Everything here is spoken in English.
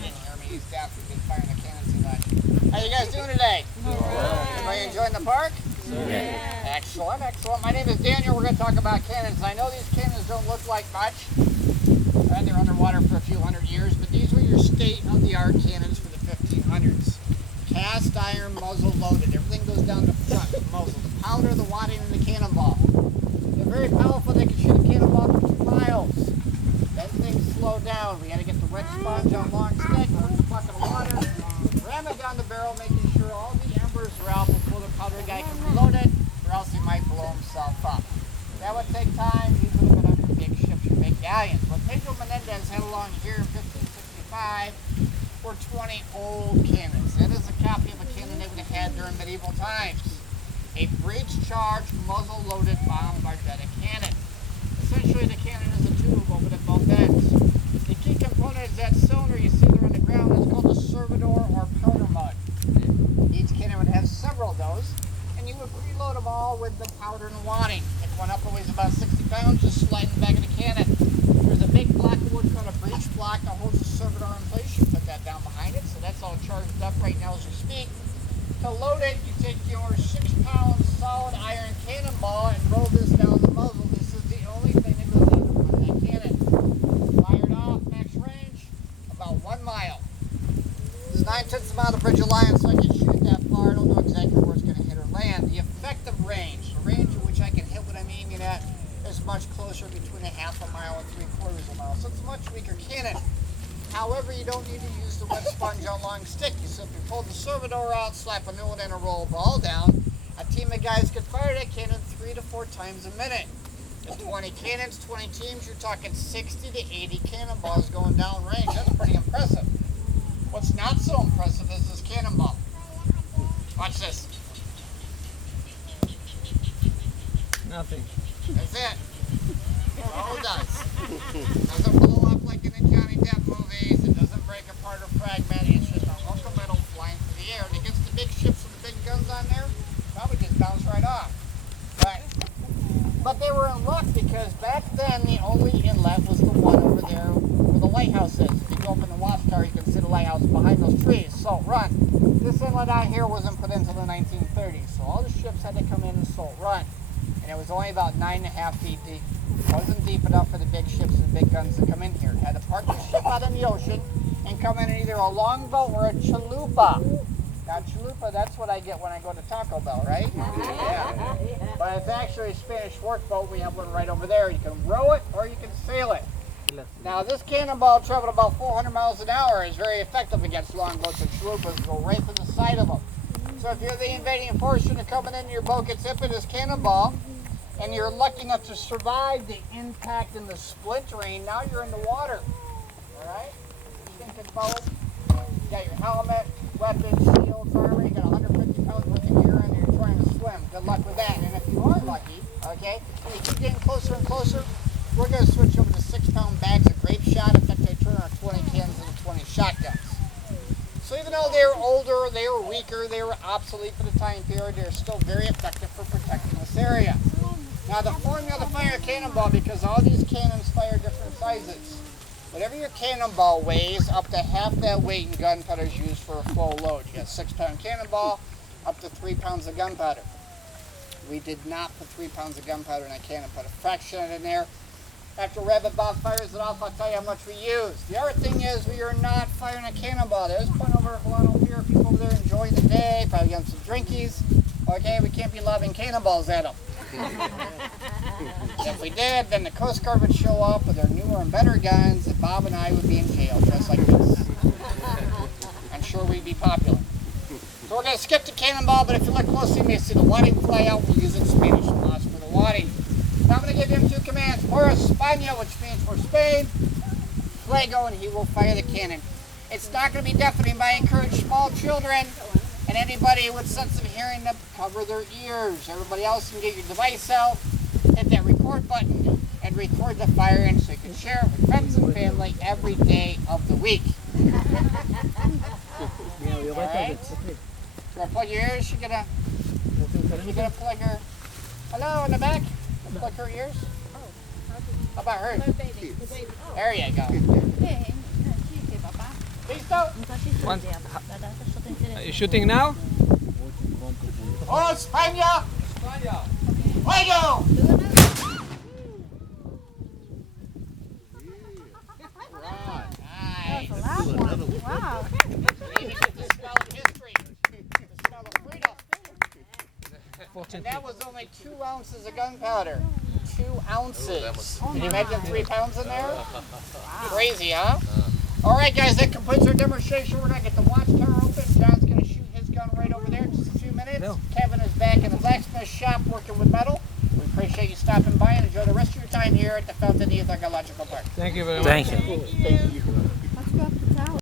didn't hear me. He's deaf. We've been firing the cannon too much. How you guys doing today? Everybody enjoying the park? Yeah. Excellent, excellent. My name is Daniel. We're going to talk about cannons. I know these cannons don't look like much, and they're underwater for a few hundred years, but these were your state-of-the-art cannons for the 1500s. Cast iron, muzzle loaded. Everything goes down the front, the muzzle, the powder, the wadding, and the cannonball. They're very powerful. They can shoot a cannonball for 2 miles. Then things slow down. We got to get the wet sponge on long stick, put the bucket of water, ram it down the barrel, making sure all the embers are out before the powder guy can reload it, or else he might blow himself up. That would take time. These would have been under big ships or big galleons. What Pedro Menendez had along here in 1565 were 20 old cannons. That is a copy of a cannon they would have had during medieval times. A breech-charged, muzzle-loaded bombardier cannon. Essentially, the cannon is a tube open at both ends. The key component is that cylinder you see there on the ground. It's called a servidor or powder mug. Each cannon would have several of those, and you would preload them all with the powder and wadding. If one up weighs about 60 pounds, just slide in the back of the cannon. There's a big block of wood called a breech block that holds the servidor in place. You put that down behind it, so that's all charged up right now as we speak. To load it, you take your 6-pound solid iron cannonball and roll this down the muzzle. This is the only thing that goes on the front of that cannon. Fired off, max range, about 1 mile. This is 9/10 mile to Bridge of Lions, so I can shoot that far. I don't know exactly where it's going to hit or land. The effective range, the range at which I can hit what I'm aiming at, is much closer, between a half a mile and 3/4 of a mile. So it's a much weaker cannon. However, you don't need to use the wet sponge on long stick. You simply pull the servidor out, slap a new one in, and roll a ball down. A team of guys can fire that cannon 3 to 4 times a minute. With 20 cannons, 20 teams, you're talking 60 to 80 cannonballs going down range. That's pretty impressive. What's not so impressive is this cannonball. Watch this. Nothing. That's it. That's all it does. Doesn't blow up like in the Johnny Depp movies. It doesn't break apart or fragment. It's just a hunk of metal flying through the air. And against the big ships with the big guns on there, probably just bounce right off. But they were in luck because back then the only inlet was the one over there where the lighthouse is. If you go up in the watchtower, you can see the lighthouse behind those trees. Salt Run. This inlet out here wasn't put into the 1930s, so all the ships had to come in Salt Run. And it was only about 9.5 feet deep. It wasn't deep enough for the big ships and big guns to come in here. It had to park the ship out in the ocean and come in either a longboat or a chalupa. Now chalupa, that's what I get when I go to Taco Bell, right? Yeah. But it's actually a Spanish workboat. We have one right over there. You can row it or you can sail it. Now this cannonball traveled about 400 miles an hour. Is very effective against longboats and chalupas. Go right through the side of them. So if you're the invading force and you're coming in, your boat gets hit with this cannonball, and you're lucky enough to survive the impact and the splintering, now you're in the water. Alright? You think it's boat. You got your helmet, weapons, shields, armor, you got 150 pounds worth of gear in, and you're trying to swim. Good luck with that. And if you are lucky, okay, and you keep getting closer and closer, we're going to switch over to 6-pound bags of grape shot. In fact, they turn our 20 cans into 20 shotguns. So even though they were older, they were weaker, they were obsolete for the time period, they're still very effective for protecting this area. Now the formula to fire a cannonball, because all these cannons fire different sizes. Whatever your cannonball weighs, up to half that weight in gunpowder is used for a full load. You got a 6-pound cannonball, up to 3 pounds of gunpowder. We did not put 3 pounds of gunpowder in a cannon, put a fraction in there. After Rabbit Bob fires it off, I'll tell you how much we used. The other thing is we are not firing a cannonball. There's point over here, people over there enjoying the day, probably getting some drinkies. Okay, we can't be lobbing cannonballs at them. If we did, then the Coast Guard would show up with their newer and better guns, and Bob and I would be in jail, just like this. I'm sure we'd be popular. So we're going to skip the cannonball, but if you look closely, you may see the wadding fly out. We'll use it in Spanish laws for the wadding. Now I'm going to give him 2 commands. Por España, which means for Spain. Fuego, and he will fire the cannon. It's not going to be deafening, but I encourage small children and anybody with sense of hearing to cover their ears. Everybody else can get your device out, hit that record button, and record the firing so you can share it with friends and family every day of the week. All right? You want to plug your ears? You're going to plug her. Hello, in the back? Plug her ears. How about hers? There you go. Listo? One. Are you shooting now? Oh, España! Fuego! Nice. Wow. You even get the smell of history. The smell of freedom. And that was only 2 ounces of gunpowder. 2 ounces. Can you imagine 3 pounds in there? Crazy, huh? All right, guys, that completes our demonstration. We're going to get the watchtower open. John's going to shoot his gun right over there in just a few minutes. No. Kevin is back in the blacksmith shop working with metal. We appreciate you stopping by and enjoy the rest of your time here at the Fountain Archaeological Park. Thank you very much. Thank you. Let's go up the tower.